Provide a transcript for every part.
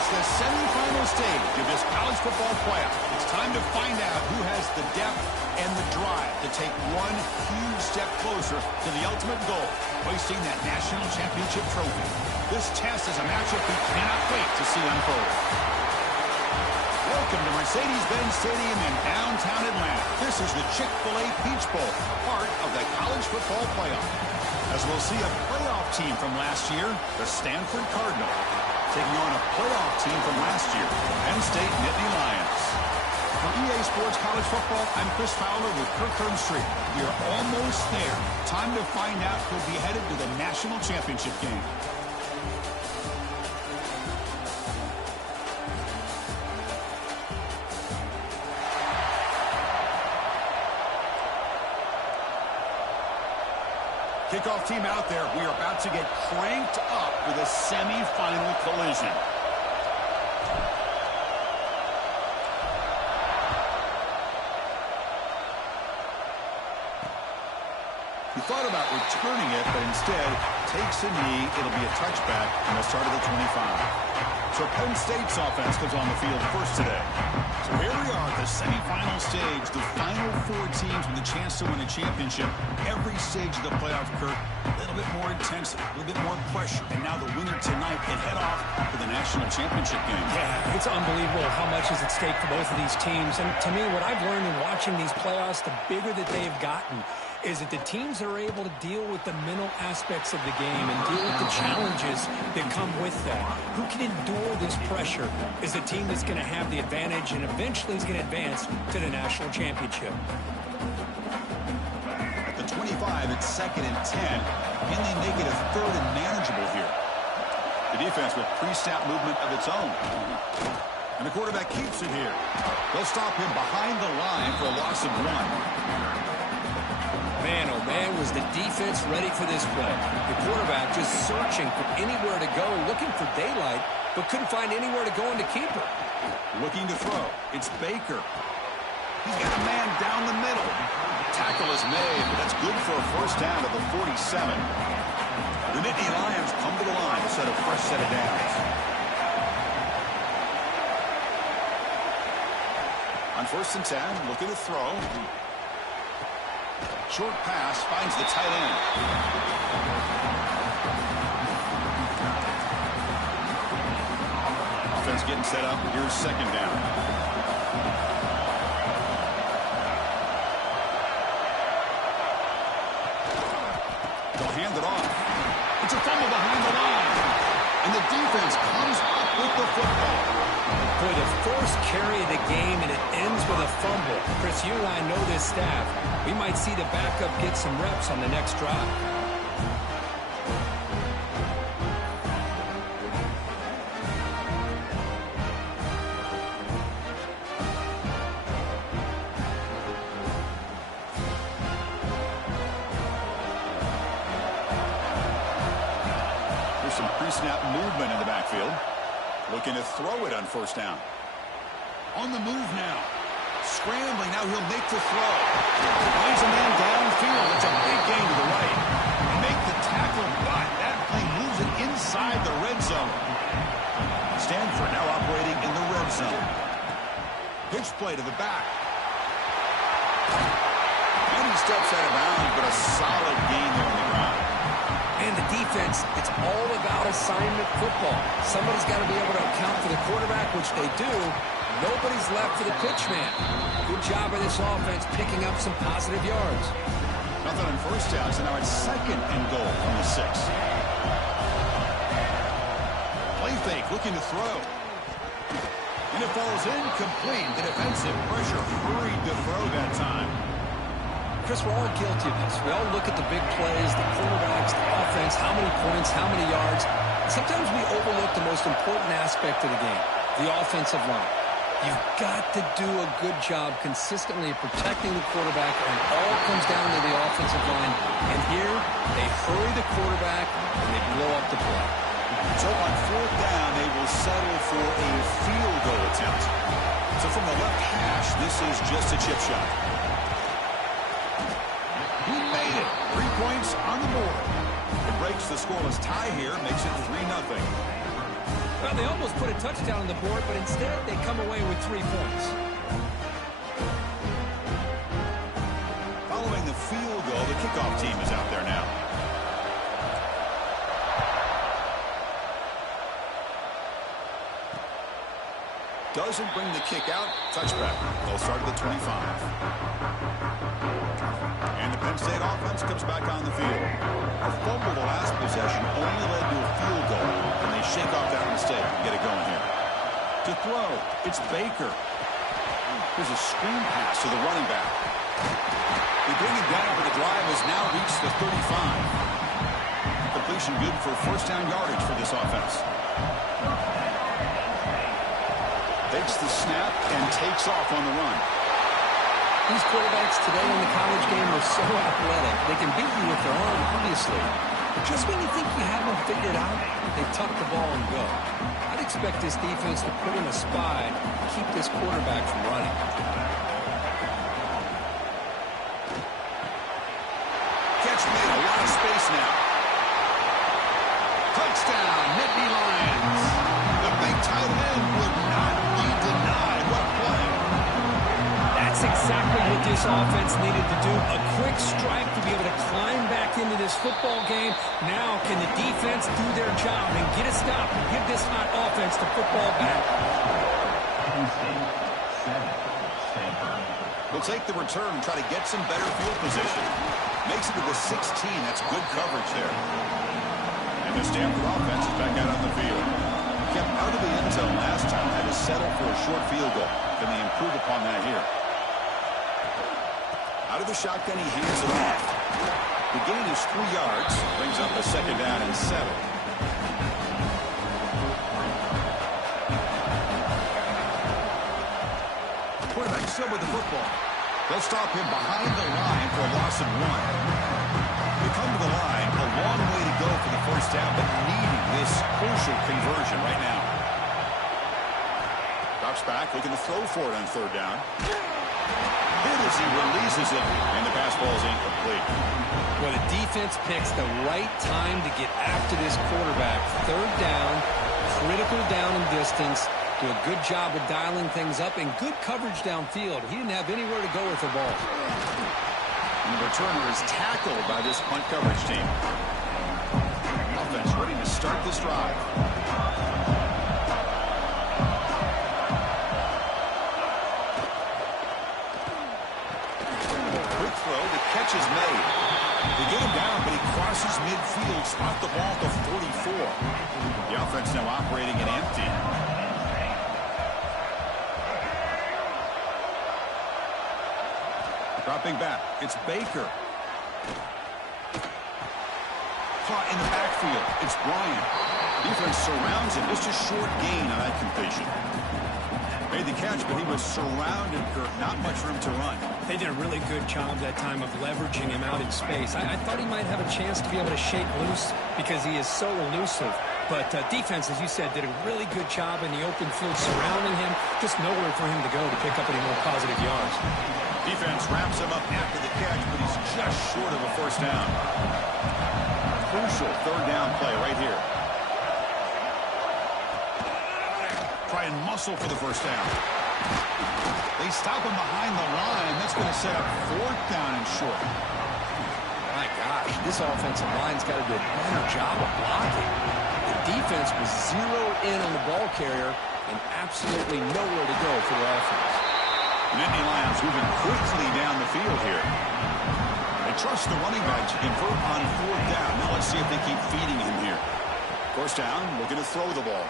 reached the semifinal stage of this college football playoff. It's time to find out who has the depth and the drive to take one huge step closer to the ultimate goal, hoisting that national championship trophy. This test is a matchup we cannot wait to see unfold. Welcome to Mercedes-Benz Stadium in downtown Atlanta. This is the Chick-fil-A Peach Bowl, part of the college football playoff. As we'll see a playoff team from last year, the Stanford Cardinal, taking on a playoff team from last year, Penn State Nittany Lions. For EA Sports College Football, I'm Chris Fowler with Kirk Herbstreit. We are almost there. Time to find out who'll be headed to the national championship game. Kickoff team out there. We are about to get cranked up for the semifinal collision. He thought about returning it, but instead takes a knee. It'll be a touchback on the start of the 25. So Penn State's offense goes on the field first today. So here we are at the semifinal stage, the final four teams with a chance to win a championship. Every stage of the playoff, Kirk, a little bit more intensity, a little bit more pressure. And now the winner tonight can head off to the national championship game. Yeah, it's unbelievable how much is at stake for both of these teams. And to me, what I've learned in watching these playoffs, the bigger that they've gotten, is that the teams that are able to deal with the mental aspects of the game and deal with the challenges that come with that. Who can endure this pressure is the team that's going to have the advantage and eventually is going to advance to the national championship. At the 25, it's 2nd and 10. Can they make it a 3rd and manageable here? The defense with pre-snap movement of its own. And the quarterback keeps it here. They'll stop him behind the line for a loss of 1. Man, oh man, was the defense ready for this play. The quarterback just searching for anywhere to go, looking for daylight, but couldn't find anywhere to go in the keeper. Looking to throw. It's Baker. He's got a man down the middle. Tackle is made, but that's good for a first down at the 47. The Nittany Lions come to the line to set a fresh set of downs. On 1st and 10, looking to throw. Short pass finds the tight end. Offense getting set up. Here's 2nd down. They'll hand it off. It's a fumble behind the line. And the defense comes up with the football. For the first carry of the game, and it ends with a fumble. Chris, you and I know this staff. We might see the backup get some reps on the next drive. There's some pre-snap movement in the backfield. Looking to throw it on 1st down. On the move now. Scrambling. Now he'll make the throw. Finds a man downfield. It's a big gain to the right. Make the tackle, but that play moves it inside the red zone. Stanford now operating in the red zone. Pitch play to the back. And he steps out of bounds, but a solid gain there on the ground. And the defense, it's all about assignment football. Somebody's got to be able to account for the quarterback, which they do. Nobody's left for the pitch man. Good job of this offense picking up some positive yards. Nothing on 1st down, so now it's 2nd and goal from the 6. Play fake, looking to throw. And it falls incomplete. The defensive pressure hurried to throw that time. Chris, we're all guilty of this. We all look at the big plays, the quarterbacks, the offense, how many points, how many yards. Sometimes we overlook the most important aspect of the game, the offensive line. You've got to do a good job consistently of protecting the quarterback, and it all comes down to the offensive line. And here, they hurry the quarterback, and they blow up the play. So on 4th down, they will settle for a field goal attempt. So from the left hash, this is just a chip shot. He made it. 3 points on the board. It breaks the scoreless tie here, makes it 3-0. Well, they almost put a touchdown on the board, but instead they come away with 3 points. Following the field goal, the kickoff team is out there now. Doesn't bring the kick out. Touchback. They'll start at the 25. And the Penn State offense comes back on the field. A fumble the last possession only led to a field goal, and they shake off that mistake and get it going here. To throw, it's Baker. Here's a screen pass to the running back. They bring it down, but the drive has now reached the 35. Completion good for first down yardage for this offense. Takes the snap and takes off on the run. These quarterbacks today in the college game are so athletic. They can beat you with their arm, obviously. But just when you think you have them figured out, they tuck the ball and go. I'd expect this defense to put in a spy to keep this quarterback from running. Catch made, a lot of space now. Touchdown, Nittany Lions. The big tight end would not be denied. What a play. That's exactly what this offense needed to do. A quick strike to be able to climb back into this football game. Now can the defense do their job and get a stop and give this hot offense the football back? We'll take the return and try to get some better field position. Makes it to the 16. That's good coverage there. And the Stanford offense is back out on the field. Kept out of the end zone last time. Had to settle for a short field goal. Can they improve upon that here? Out of the shotgun, he hands it off. The gain is 3 yards. Brings up a second down and 7. Quarterback still with the football. They'll stop him behind the line for a loss of 1. They come to the line, a long way to go for the first down, but needing this crucial conversion right now. Drops back, looking to throw for it on third down. Hit as he releases it, and the pass ball is incomplete. Well, the defense picks the right time to get after this quarterback. Third down, critical down and distance. Do a good job of dialing things up and good coverage downfield. He didn't have anywhere to go with the ball. And the returner is tackled by this punt coverage team. Offense ready to start this drive. Quick throw, the catch is made. They get him down, but he crosses midfield, spot the ball to 44. The offense now operating in empty. Dropping back, it's Baker. Caught in the backfield, it's Bryant. Defense surrounds him, just a short gain on that completion. Made the catch, but he was surrounded, Kirk. Not much room to run. They did a really good job that time of leveraging him out in space. I thought he might have a chance to be able to shake loose because he is so elusive. But defense, as you said, did a really good job in the open field surrounding him. Just nowhere for him to go to pick up any more positive yards. Defense wraps him up after the catch, but he's just short of a first down. Crucial third down play right here. Try and muscle for the first down. They stop him behind the line. That's going to set up fourth down and short. My gosh, this offensive line's got to do a better job of blocking. The defense was zeroed in on the ball carrier and absolutely nowhere to go for the offense. Nittany Lions moving quickly down the field here. They trust the running back to convert on fourth down. Now let's see if they keep feeding him here. First down, looking to throw the ball.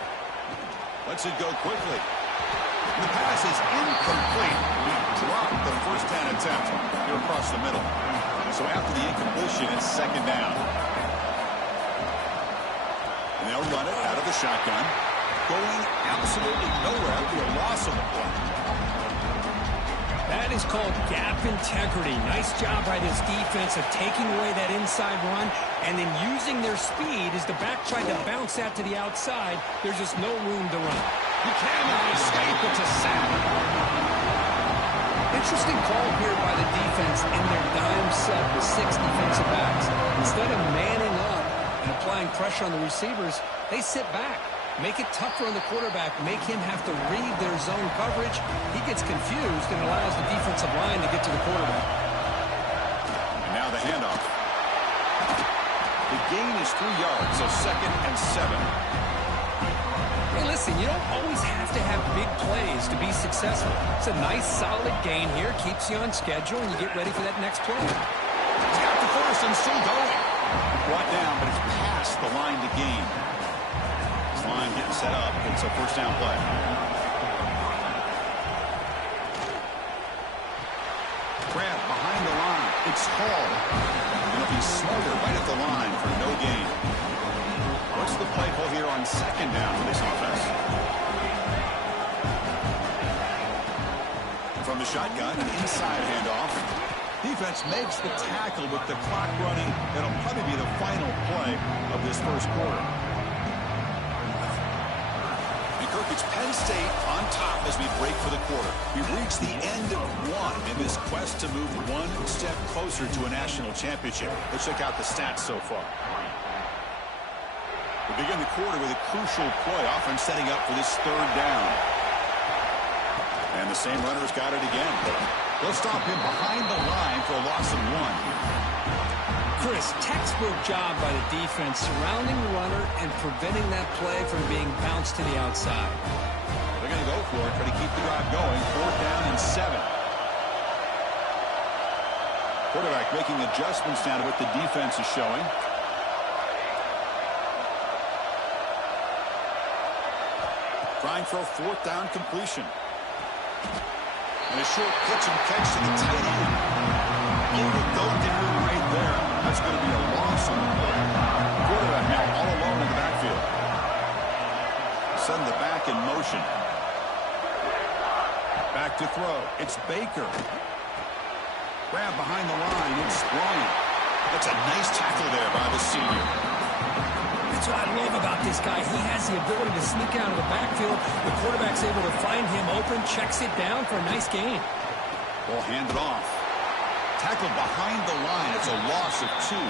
Lets it go quickly. The pass is incomplete. He dropped the first down attempt here across the middle. So after the incompletion, it's second down. And they'll run it out of the shotgun. Going absolutely nowhere after a loss of the play. That is called gap integrity. Nice job by this defense of taking away that inside run and then using their speed as the back tried to bounce that to the outside. There's just no room to run. You cannot escape. It's a sack. Interesting call here by the defense in their dime set with 6 defensive backs. Instead of manning up and applying pressure on the receivers, they sit back. Make it tougher on the quarterback. Make him have to read their zone coverage. He gets confused and allows the defensive line to get to the quarterback. And now the handoff. The gain is 3 yards, so 2nd and 7. Hey, listen, you don't always have to have big plays to be successful. It's a nice, solid gain here. Keeps you on schedule, and you get ready for that next play. He's got the first and still going. Brought down, but it's past the line to gain. This line getting set up. It's a first down play. Grab behind the line. It's Hall. It'll be Smarter right at the line for no gain. What's the play call here on 2nd down for this offense? From the shotgun, an inside handoff. Defense makes the tackle with the clock running. That'll probably be the final play of this first quarter. And Kirk, it's Penn State on top as we break for the quarter. We've reached the end of one in this quest to move one step closer to a national championship. Let's check out the stats so far. We begin the quarter with a crucial play, often setting up for this 3rd down. And the same runner's got it again. They'll stop him behind the line for a loss of 1. Chris, textbook job by the defense surrounding the runner and preventing that play from being bounced to the outside. They're going to go for it, try to keep the drive going. 4th down and 7. Quarterback making adjustments now to what the defense is showing. Trying for a 4th down completion. And a short pitch and catch to the tight end. Overthrown him right there. That's going to be a loss on the play. Quarterback now all alone in the backfield. Send the back in motion. Back to throw. It's Baker. Grab behind the line. It's Bryant. That's a nice tackle there by the senior. That's what I love about this guy. He has the ability to sneak out of the backfield. The quarterback's able to find him open, checks it down for a nice gain. Ball handed off. Tackled behind the line. It's a loss of 2.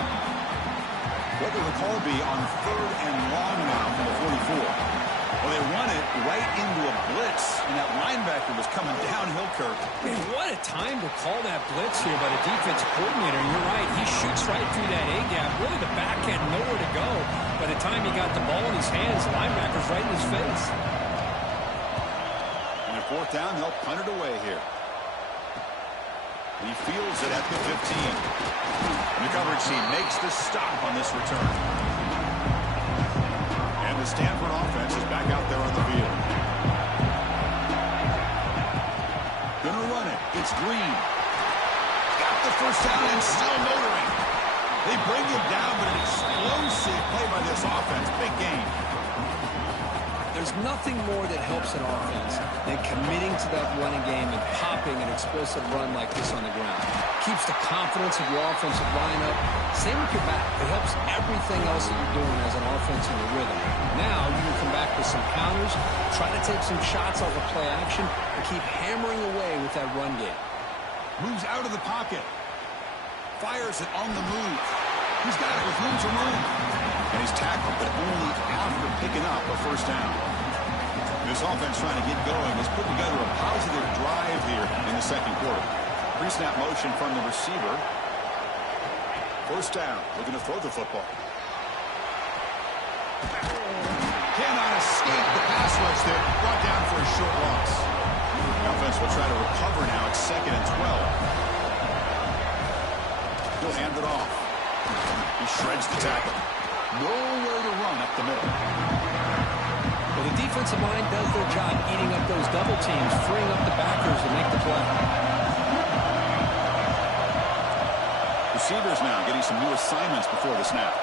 What will the call be on 3rd and long now from the 44? Well, they run it right into a blitz, and that linebacker was coming downhill, Kirk. Man, what a time to call that blitz here by the defensive coordinator. You're right. He shoots right through that A-gap. Really, the back had nowhere to go. By the time he got the ball in his hands, the linebacker's right in his face. And a 4th down, they'll punt it away here. He fields it at the 15. And the coverage team makes the stop on this return. And the Stanford offense is back out there on the field. Gonna run it. It's Green. Got the first down and still motoring. They bring him down, but an explosive play by this offense. Big game. There's nothing more that helps an offense than committing to that running game and popping an explosive run like this on the ground. Keeps the confidence of your offensive line up. Same with your back. It helps everything else that you're doing as an offense in your rhythm. Now you can come back with some counters, try to take some shots off of play action, and keep hammering away with that run game. Moves out of the pocket. Fires it on the move. He's got it with room to run. And he's tackled, but only after picking up a first down. This offense trying to get going is putting together a positive drive here in the second quarter. Pre-snap motion from the receiver. First down. Looking to throw the football. Cannot escape the pass rush there. Brought down for a short loss. The offense will try to recover now. It's 2nd and 12. He'll hand it off. He shreds the tackle. Nowhere to run up the middle. Well, the defensive line does their job eating up those double teams, freeing up the backers to make the play. Receivers now getting some new assignments before the snap.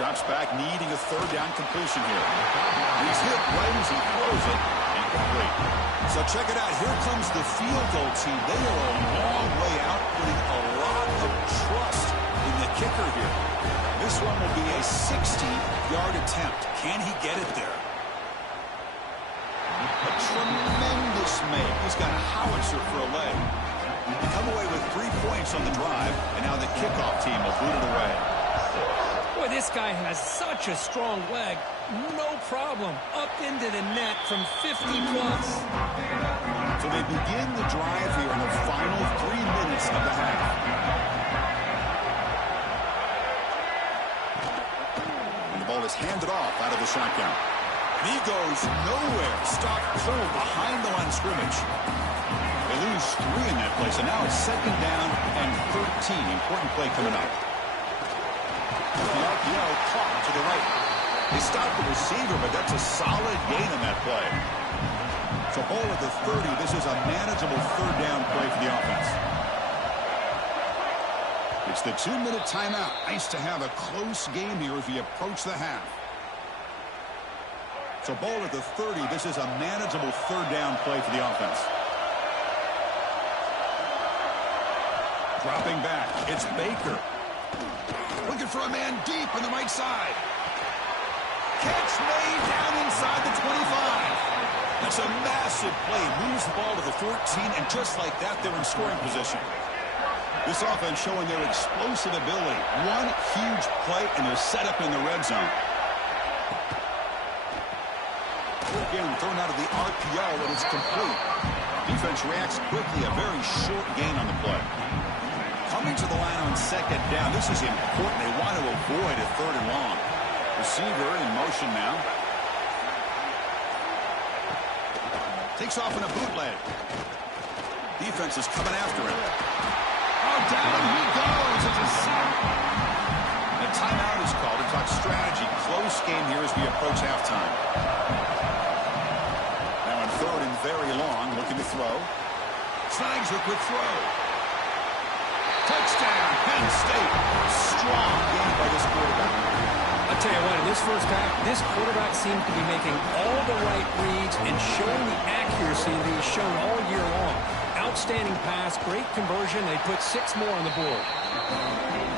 Drops back, needing a 3rd down completion here. He's hit right as he throws it. Incomplete. So check it out. Here comes the field goal team. They are a long way out, putting a lot of trust in the kicker here. This one will be a 60-yard attempt. Can he get it there? A tremendous make. He's got a howitzer for a leg. They come away with 3 points on the drive, and now the kickoff team will boot it away. Boy, this guy has such a strong leg. No problem. Up into the net from 50+. So they begin the drive here in the final 3 minutes of the half. And the ball is handed off out of the shotgun. And he goes nowhere. Stopped cold behind the line of scrimmage. They lose 3 in that place, and now it's 2nd down and 13. Important play coming up. The RPO caught to the right. They stopped the receiver, but that's a solid gain on that play. So ball at the 30. This is a manageable 3rd down play for the offense. It's the 2-minute timeout. Nice to have a close game here as we approach the half. So ball at the 30. This is a manageable 3rd down play for the offense. Dropping back. It's Baker. Looking for a man deep on the right side. Catch made down inside the 25. That's a massive play. Moves the ball to the 14, and just like that, they're in scoring position. This offense showing their explosive ability. One huge play, and they're set up in the red zone. Again, thrown out of the RPO, and it's complete. Defense reacts quickly. A very short gain on the play. Coming to the line on 2nd down. This is important. They want to avoid a 3rd and long. Receiver in motion now. Takes off in a bootleg. Defense is coming after him. Oh, down he goes. It's a sack. The timeout is called to talk strategy. Close game here as we approach halftime. Now on 3rd and very long, looking to throw. Snags a quick throw. Touchdown, Penn State. Strong game by this quarterback. I'll tell you what, in this first half, this quarterback seemed to be making all the right reads and showing the accuracy that he's shown all year long. Outstanding pass, great conversion. They put 6 more on the board.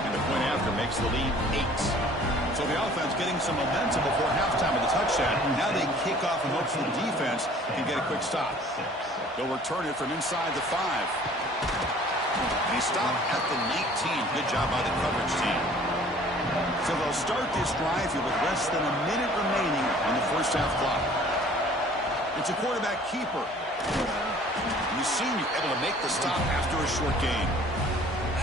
And the point after makes the lead 8. So the offense getting some momentum before halftime with the touchdown. Now they kick off and hope the defense can get a quick stop. They'll return it from inside the 5. And he stopped at the 19. Good job by the coverage team. So they'll start this drive here with less than a minute remaining on the first half clock. It's a quarterback keeper. And the senior able to make the stop after a short game.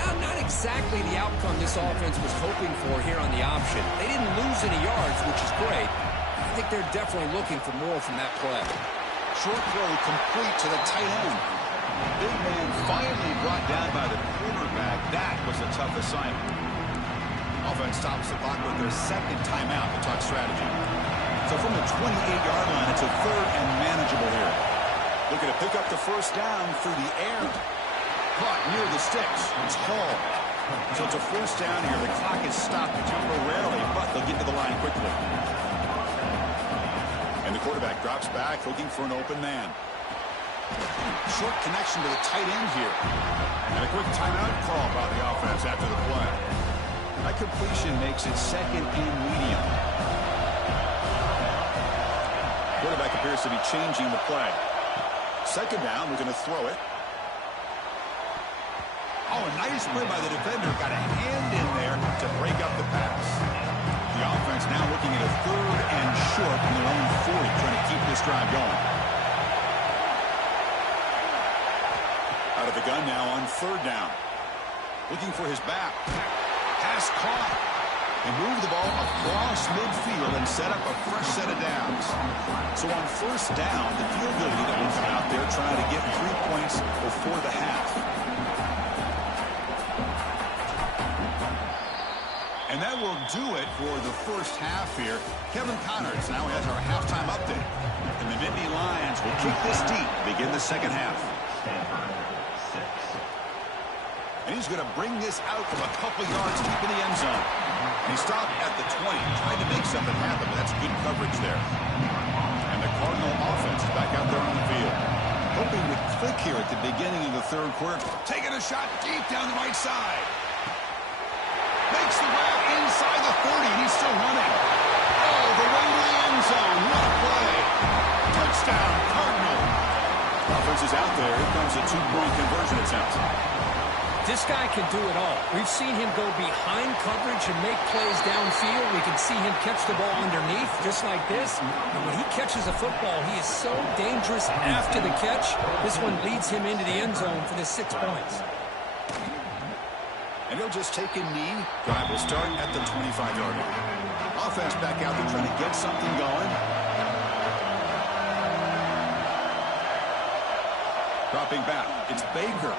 Well, not exactly the outcome this offense was hoping for here on the option. They didn't lose any yards, which is great. I think they're definitely looking for more from that play. Short throw complete to the tight end. Big man finally brought down by the quarterback. That was a tough assignment. Offense stops the clock with their 2nd timeout to talk strategy. So from the 28-yard line, it's a 3rd and manageable here. Looking to pick up the first down through the air. Caught near the sticks. It's Hall. So it's a first down here. The clock is stopped temporarily, but they'll get to the line quickly. And the quarterback drops back, looking for an open man. Short connection to the tight end here. And a quick timeout call by the offense after the play. That completion makes it 2nd and medium. Quarterback appears to be changing the play. 2nd down, we're going to throw it. Oh, a nice play by the defender. Got a hand in there to break up the pass. The offense now looking at a 3rd and short from their own 40, trying to keep this drive going. Out of the gun now on 3rd down. Looking for his back. Pass caught. They move the ball across midfield and set up a fresh set of downs. So on 1st down, the field goal unit will come out there trying to get 3 points before the half. And that will do it for the first half here. Kevin Connors now has our halftime update. And the Nittany Lions will kick this deep to begin the 2nd half. And he's going to bring this out from a couple yards deep in the end zone. And he stopped at the 20, trying to make something happen, but that's good coverage there. And the Cardinal offense is back out there on the field. Hoping to click here at the beginning of the 3rd quarter. Taking a shot deep down the right side. Makes the grab inside the 30, and he's still running. All the way to the end zone. What a play. Touchdown, Cardinal. Offense is out there. Here comes a 2-point conversion attempt. This guy can do it all. We've seen him go behind coverage and make plays downfield. We can see him catch the ball underneath, just like this. And when he catches a football, he is so dangerous after the catch. This one leads him into the end zone for the 6 points. And he'll just take a knee. Drive will start at the 25-yard line. Offense back out there trying to get something going. Dropping back, it's Baker.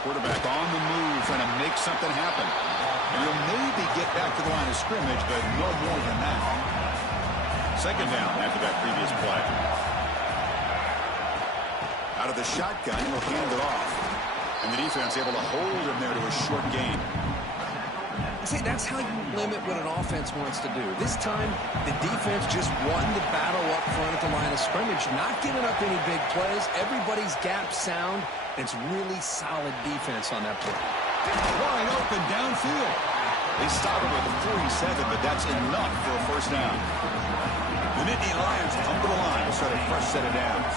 Quarterback on the move, trying to make something happen. And he'll maybe get back to the line of scrimmage, but no more than that. Second down after that previous play. Out of the shotgun, he'll hand it off. And the defense able to hold him there to a short gain. See, that's how you limit what an offense wants to do. This time, the defense just won the battle up front at the line of scrimmage, not giving up any big plays. Everybody's gap sound. It's really solid defense on that play. Wide open downfield. They stop him at the 47, but that's enough for a first down. The Nittany Lions come to the line to start a fresh set of downs.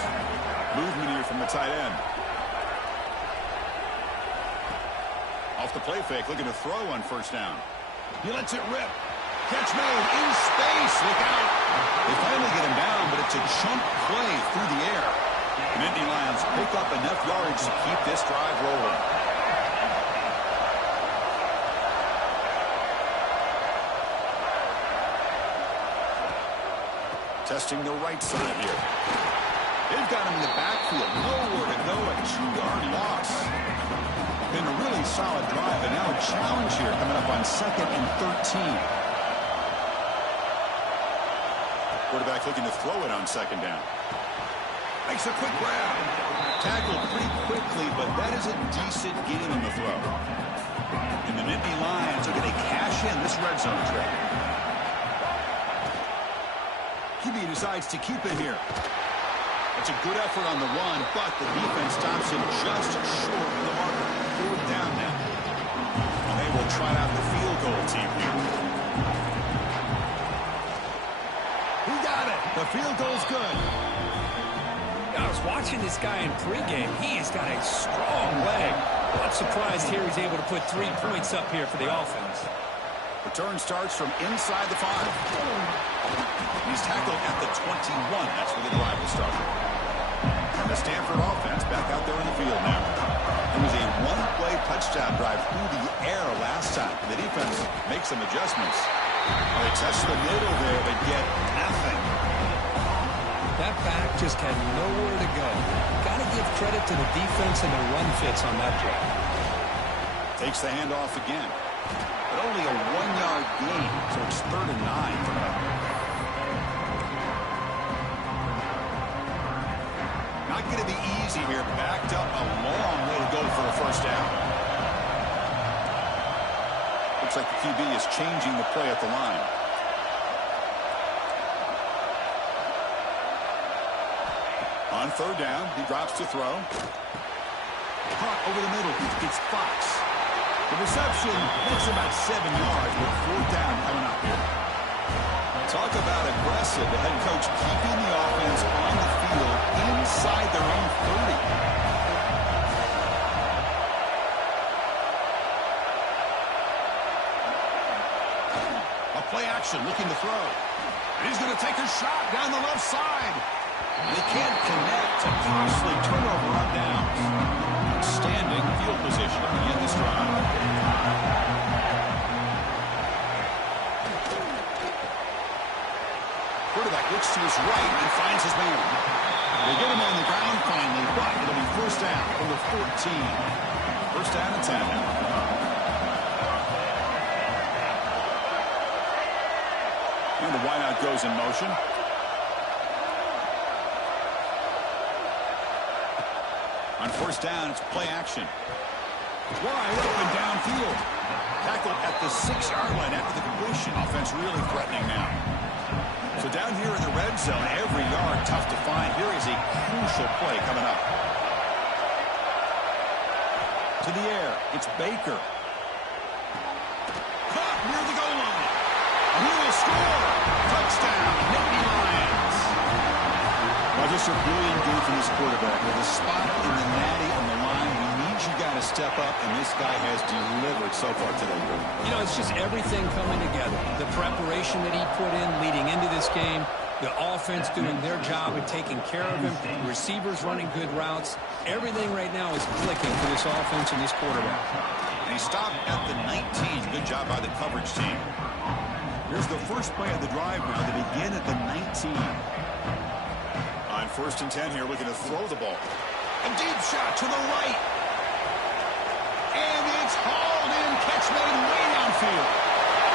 Movement here from the tight end. Off the play fake, looking to throw on first down. He lets it rip. Catch made in space. Look out. They finally get him down, but it's a chunk play through the air. The Nittany Lions pick up enough yards to keep this drive rolling. Testing the right side here. They've got him in the backfield. Nowhere to go. A 2-yard loss. Been a really solid drive, and now a challenge here coming up on 2nd and 13. Quarterback looking to throw it on 2nd down. Makes a quick grab. Tackled pretty quickly, but that is a decent gain on the throw. And the Nittany Lions are going to cash in this red zone trip. QB decides to keep it here. It's a good effort on the run, but the defense stops him just short of the marker. 4th down now. And they will try out the field goal team here. He got it. The field goal's good. I was watching this guy in pregame. He has got a strong leg. Not surprised here he's able to put 3 points up here for the offense. Return starts from inside the 5. He's tackled at the 21. That's where the drive will start. And the Stanford offense back out there in the field now. It was a one-play touchdown drive through the air last time. The defense makes some adjustments. They touch the middle there, but get nothing. That back just had nowhere to go. Got to give credit to the defense and their run fits on that play. Takes the handoff again. But only a 1-yard gain, so it's 3rd and 9 coming up. Not going to be easy here. Backed up a long way to go for a first down. Looks like the QB is changing the play at the line. On 3rd down, he drops to throw. Caught over the middle. It's Fox. The reception makes about 7 yards, with 4th down coming up here. Talk about aggressive. The head coach keeping the offense on the field inside their own 30. A play action, looking to throw. And he's going to take a shot down the left side. And they can't connect. A costly turnover on downs. Outstanding field position to begin this drive. Quarterback looks to his right and finds his man. They get him on the ground finally, but it'll be first down from the 14. First down and 10 now. And the wideout goes in motion. On first down, it's play action. Wide open downfield. Tackled at the 6-yard line after the completion. Offense really threatening now. So down here in the red zone, every yard tough to find. Here is a crucial play coming up. To the air, it's Baker. Caught near the goal line. He will score. Touchdown, Nittany Lions. Well, just a brilliant game from this quarterback. With a spot in the natty on the line, we need you got to step up, and this guy has delivered so far today. You know, it's just everything coming together. The preparation that he put in leading into this game, the offense doing their job and taking care of him, the receivers running good routes. Everything right now is clicking for this offense and this quarterback. And he stopped at the 19. Good job by the coverage team. Here's the first play of the drive now. They begin at the 19. On 1st and 10 here, looking to throw the ball. A deep shot to the right. And it's hauled in. Catch made way downfield.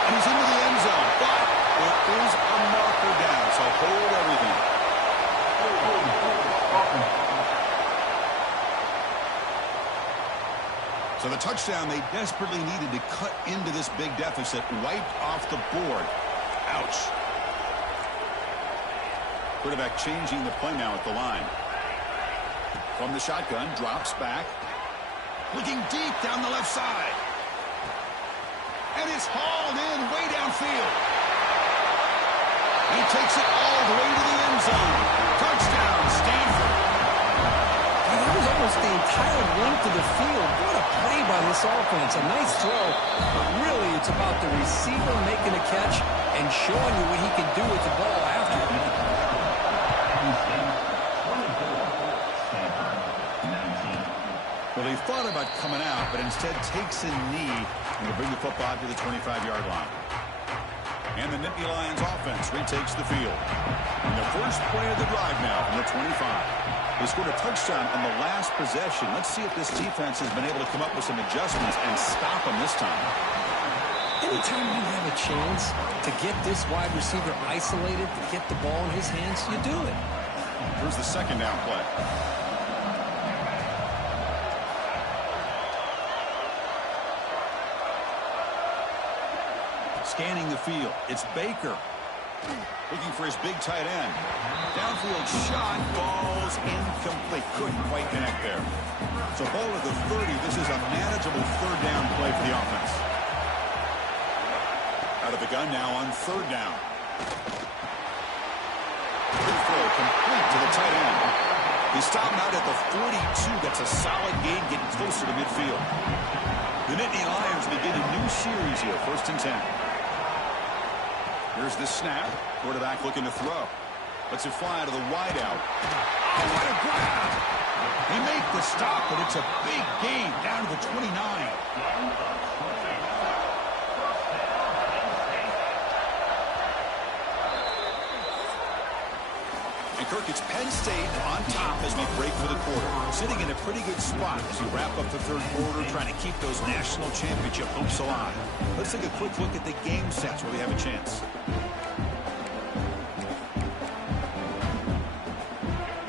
And he's into the end zone. But there is a marker down, so hold everything. So the touchdown they desperately needed to cut into this big deficit wiped off the board. Ouch. Quarterback changing the play now at the line. From the shotgun, drops back. Looking deep down the left side. And it's hauled in way downfield. He takes it all the way to the end zone. Touchdown, Stanford. And that was almost the entire length of the field. What a play by this offense. A nice throw, but really it's about the receiver making a catch and showing you what he can do with the ball after it. Well, he thought about coming out, but instead takes a knee and will bring the football to the 25-yard line. And the Nittany Lions offense retakes the field. And the first play of the drive now from the 25. They scored a touchdown on the last possession. Let's see if this defense has been able to come up with some adjustments and stop them this time. Anytime you have a chance to get this wide receiver isolated, to get the ball in his hands, you do it. Here's the second down play. Scanning the field. It's Baker. Looking for his big tight end. Downfield shot. Ball's incomplete. Couldn't quite connect there. So ball at the 30. This is a manageable third down play for the offense. Out of the gun now on 3rd down. Good throw. Complete to the tight end. He stopped out at the 42. That's a solid gain, getting closer to midfield. The Nittany Lions begin a new series here. 1st and 10. Here's the snap. Quarterback looking to throw. Lets it fly out of the wideout. Oh, what a grab! They make the stop, but it's a big gain down to the 29. And Kirk, it's Penn State on top as we break for the quarter. Sitting in a pretty good spot as we wrap up the 3rd quarter, trying to keep those national championship hopes alive. Let's take a quick look at the game sets where we have a chance.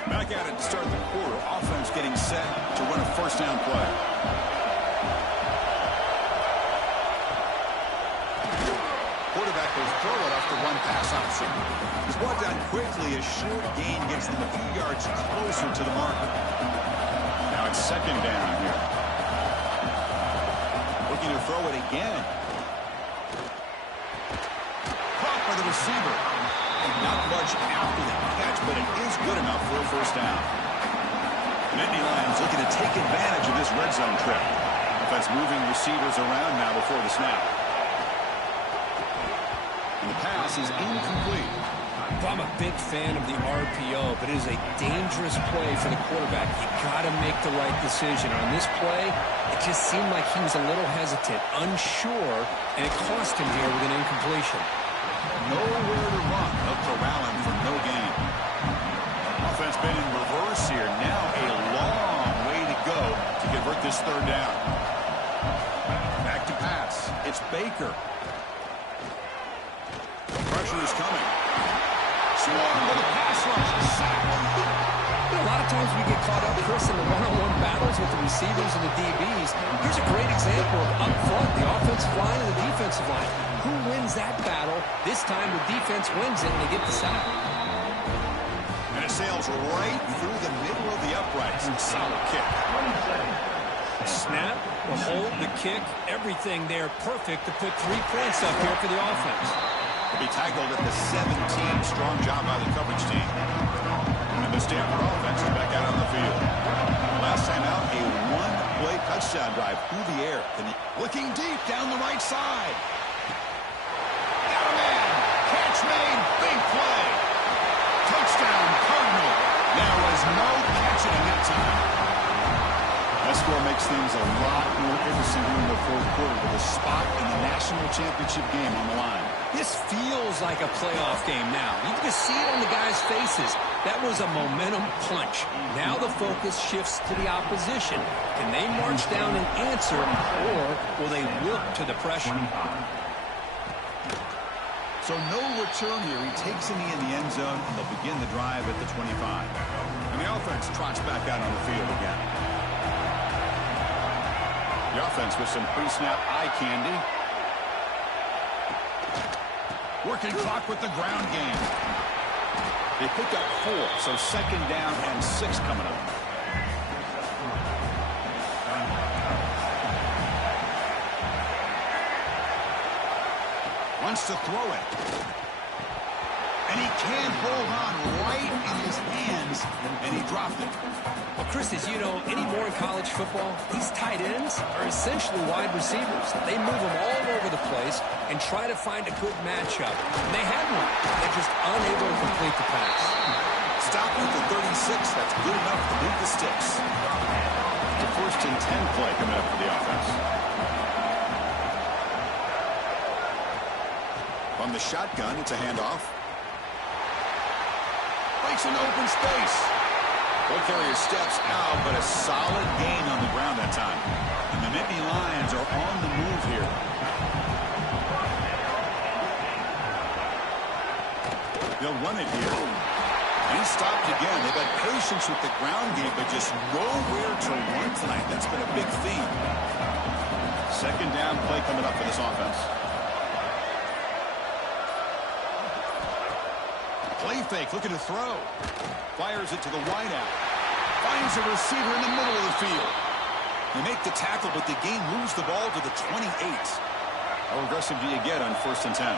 Back at it to start the quarter. Offense getting set to run a 1st down play. Quarterback will throw it off the run-pass option. He's brought down quickly. A short gain gets them a few yards closer to the marker. Now it's 2nd down here. Looking to throw it again. Caught by the receiver. Not much after the catch, but it is good enough for a 1st down. Nittany Lions looking to take advantage of this red zone trip. Offense moving receivers around now before the snap. And the pass is incomplete. I'm a big fan of the RPO, but it is a dangerous play for the quarterback. You got to make the right decision. On this play, it just seemed like he was a little hesitant, unsure, and it cost him here with an incompletion. Nowhere to run. They'll corral him for no gain. Offense been in reverse here. Now a long way to go to convert this 3rd down. Back to pass. It's Baker. Pressure is coming. Swarm with a pass rush. Sack. A lot of times we get caught up, Chris, in the one-on-one battles with the receivers and the DBs. Here's a great example of up front, the offensive line and the defensive line. Who wins that battle? This time the defense wins it and they get the sack. And it sails right through the middle of the uprights. Solid kick. Snap, the hold, the kick, everything there perfect to put 3 points up here for the offense. Will be tackled at the 17. Strong job by the coverage team. And the Stanford offense is back out on the field. Last time out, a 1-play touchdown touchdown drive through the air. Looking deep down the right side. Got a man. Catch made. Big play. Touchdown, Cardinal. There was no catching in that time. That score makes things a lot more interesting in the fourth quarter with a spot in the national championship game on the line. This feels like a playoff game now. You can just see it on the guys' faces. That was a momentum punch. Now the focus shifts to the opposition. Can they march down and answer, or will they wilt to the pressure? So no return here. He takes a knee in the end zone, and they'll begin the drive at the 25. And the offense trots back out on the field again. The offense with some pre-snap eye candy. Working clock with the ground game. They pick up 4, so second down and 6 coming up. Wants to throw it. And he can't hold on right in his hands, and he dropped it. Well, Chris, as you know, anymore in college football, these tight ends are essentially wide receivers. They move them all over the place and try to find a good matchup. And they had one. They're just unable to complete the pass. Stop at the 36. That's good enough to move the sticks. It's a 1st and 10 play coming up for the offense. From the shotgun, it's a handoff. Breaks an open space. Ball carrier steps out, but a solid gain on the ground that time. And the Nittany Lions are on the move here. They'll run it here. And he stopped again. They've had patience with the ground game, but just nowhere to run tonight. That's been a big theme. Second down play coming up for this offense. Play fake, looking to throw. Fires it to the wideout. Finds a receiver in the middle of the field. They make the tackle, but the game moves the ball to the 28. How aggressive do you get on 1st and 10?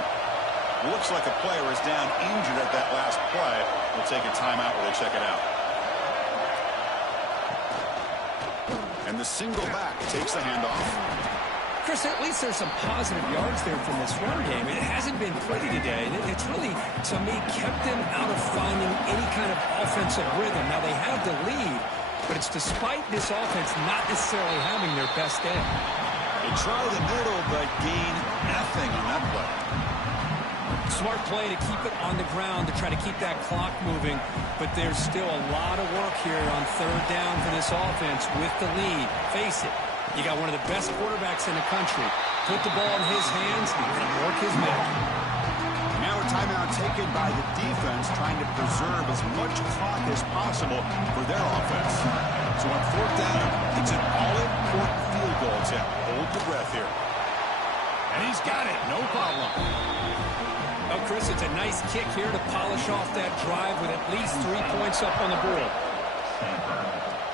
Looks like a player is down injured at that last play. We'll take a timeout while they check it out. And the single back takes the handoff. Chris, at least there's some positive yards there from this run game. It hasn't been pretty today. It's really, to me, kept them out of finding any kind of offensive rhythm. Now, they have the lead, but it's despite this offense not necessarily having their best day. They try the middle, but gain nothing on that play. Smart play to keep it on the ground to try to keep that clock moving, but there's still a lot of work here on 3rd down for this offense with the lead. Face it. You got one of the best quarterbacks in the country. Put the ball in his hands and work his magic. Now a timeout taken by the defense, trying to preserve as much clock as possible for their offense. So on 4th down, it's an all-important field goal attempt. Hold your breath here. And he's got it. No problem. Oh, Chris, it's a nice kick here to polish off that drive with at least 3 points up on the board.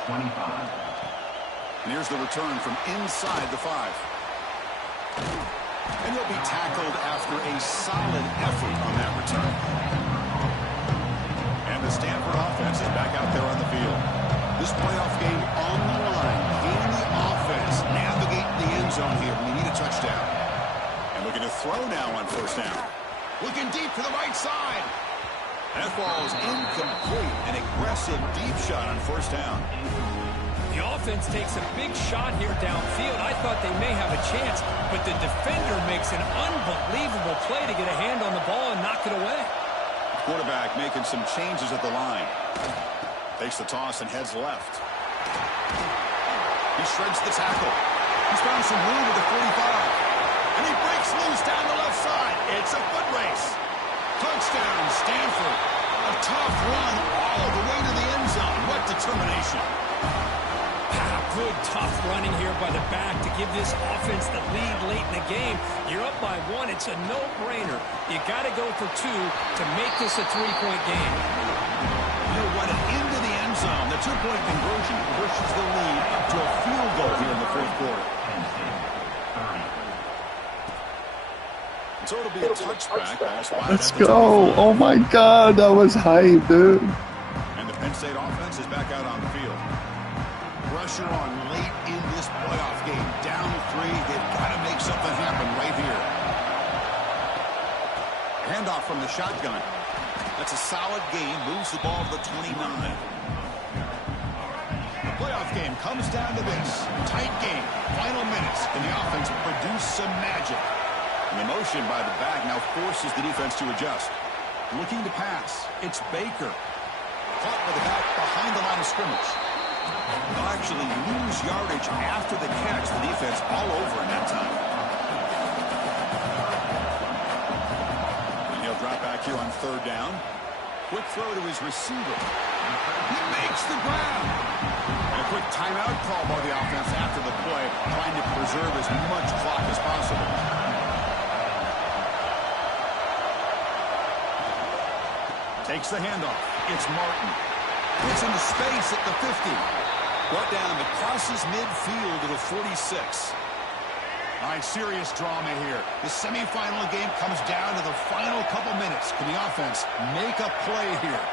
25. And here's the return from inside the 5. And he'll be tackled after a solid effort on that return. And the Stanford offense is back out there on the field. This playoff game on the line. Can the offense navigate the end zone here when they need a touchdown? And looking to throw now on 1st down. Looking deep to the right side. That ball is incomplete. An aggressive deep shot on 1st down. The offense takes a big shot here downfield. I thought they may have a chance, but the defender makes an unbelievable play to get a hand on the ball and knock it away. Quarterback making some changes at the line. Takes the toss and heads left. He shreds the tackle. He's found some room with the 45. And he breaks loose down the left side. It's a foot race. Touchdown, Stanford. A tough run all the way to the end zone. What determination. Good, tough running here by the back to give this offense the lead late in the game. You're up by 1. It's a no-brainer. You got to go for 2 to make this a 3-point game. He'll run it into the end zone. The 2-point conversion pushes the lead up to a field goal here in the 4th quarter. So it'll be a touchback. Let's go. Oh, my God. That was hype, dude. And the Penn State offense is back out on the field. pressure on late in this playoff game. Down 3, they've got to make something happen right here. Handoff from the shotgun. That's a solid game. Moves the ball to the 29. The playoff game comes down to this. Tight game. Final minutes. Can the offense produce some magic? The motion by the back now forces the defense to adjust. Looking to pass. It's Baker. Caught by the back behind the line of scrimmage. They'll actually lose yardage after the catch. The defense all over in that time. And he'll drop back here on 3rd down. Quick throw to his receiver. He makes the grab. And a quick timeout call by the offense after the play, trying to preserve as much clock as possible. Takes the handoff. It's Martin. Gets into space at the 50. Brought down but crosses midfield to the 46. All right, serious drama here. The semifinal game comes down to the final couple minutes. Can the offense make a play here?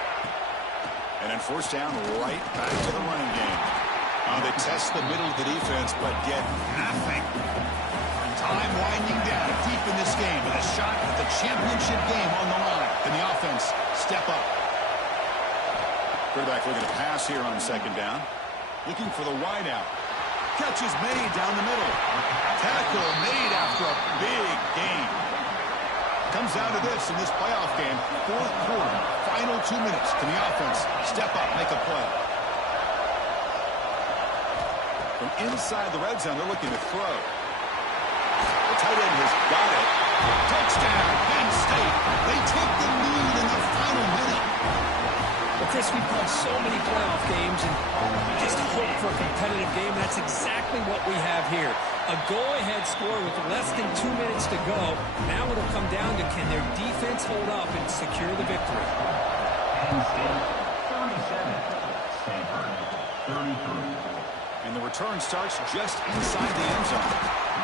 And then 4th down, right back to the running game. They test the middle of the defense, but get nothing. Time winding down deep in this game with a shot at the championship game on the line. Can the offense step up? Quarterback looking to pass here on 2nd down. Looking for the wideout. Catch is made down the middle. Tackle made after a big gain. Comes down to this in this playoff game. 4th quarter, final 2 minutes. Can the offense step up, make a play? From inside the red zone, they're looking to throw. The tight end has got it. Touchdown, Penn State. They take the lead in the final minute. Well, Chris, we've won so many playoff games, and we just hope for a competitive game. That's exactly what we have here. A go-ahead score with less than 2 minutes to go. Now it'll come down to, can their defense hold up and secure the victory? Penn State 37, Stanford 33. And the return starts just inside the end zone.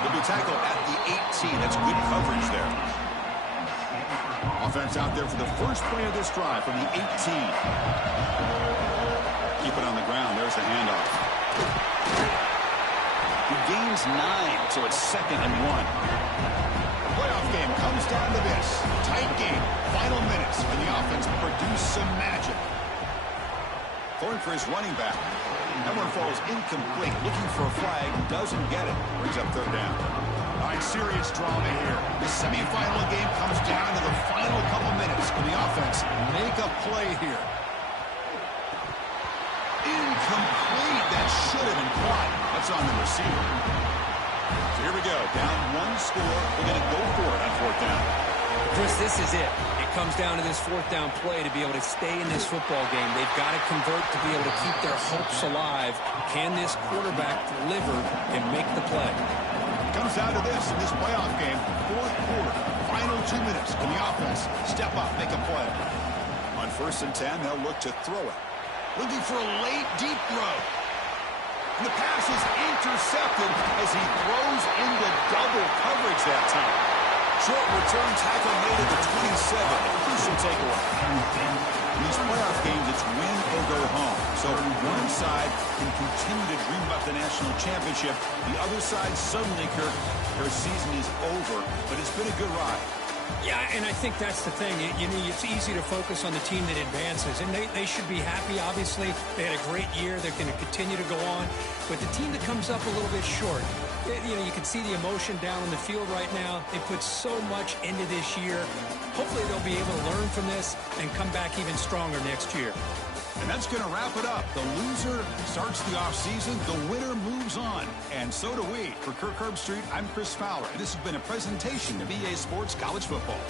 He'll be tackled at the 18. That's good coverage there. Offense out there for the first play of this drive from the 18. Keep it on the ground. There's the handoff. He gains 9, so it's 2nd and 1. The playoff game comes down to this. Tight game. Final minutes. Can the offense produce some magic? Going for his running back. That one falls incomplete. Looking for a flag. Doesn't get it. Brings up 3rd down. All right, serious drama here. The semifinal game comes down to the final couple minutes. Can the offense make a play here? Incomplete. That should have been caught. That's on the receiver. So here we go. Down 1 score. We're going to go for it on 4th down. Chris, this is it. It comes down to this 4th down play to be able to stay in this football game. They've got to convert to be able to keep their hopes alive. Can this quarterback deliver and make the play? Comes down to this in this playoff game. 4th quarter, final 2 minutes. Can the offense step up, make a play? On 1st and 10, they'll look to throw it. Looking for a late, deep throw. And the pass is intercepted as he throws into double coverage that time. Short return tackle made at the 27. A crucial takeaway. In these playoff games, it's win or go home. So one side can continue to dream about the national championship. The other side, suddenly, Kirk, their season is over. But it's been a good ride. Yeah, and I think that's the thing. You know, it's easy to focus on the team that advances, and they should be happy, obviously. They had a great year. They're going to continue to go on. But the team that comes up a little bit short, you know, you can see the emotion down on the field right now. They put so much into this year. Hopefully they'll be able to learn from this and come back even stronger next year. And that's going to wrap it up. The loser starts the offseason. The winner moves on. And so do we. For Kirk Herbstreit, I'm Chris Fowler. And this has been a presentation of EA Sports College Football.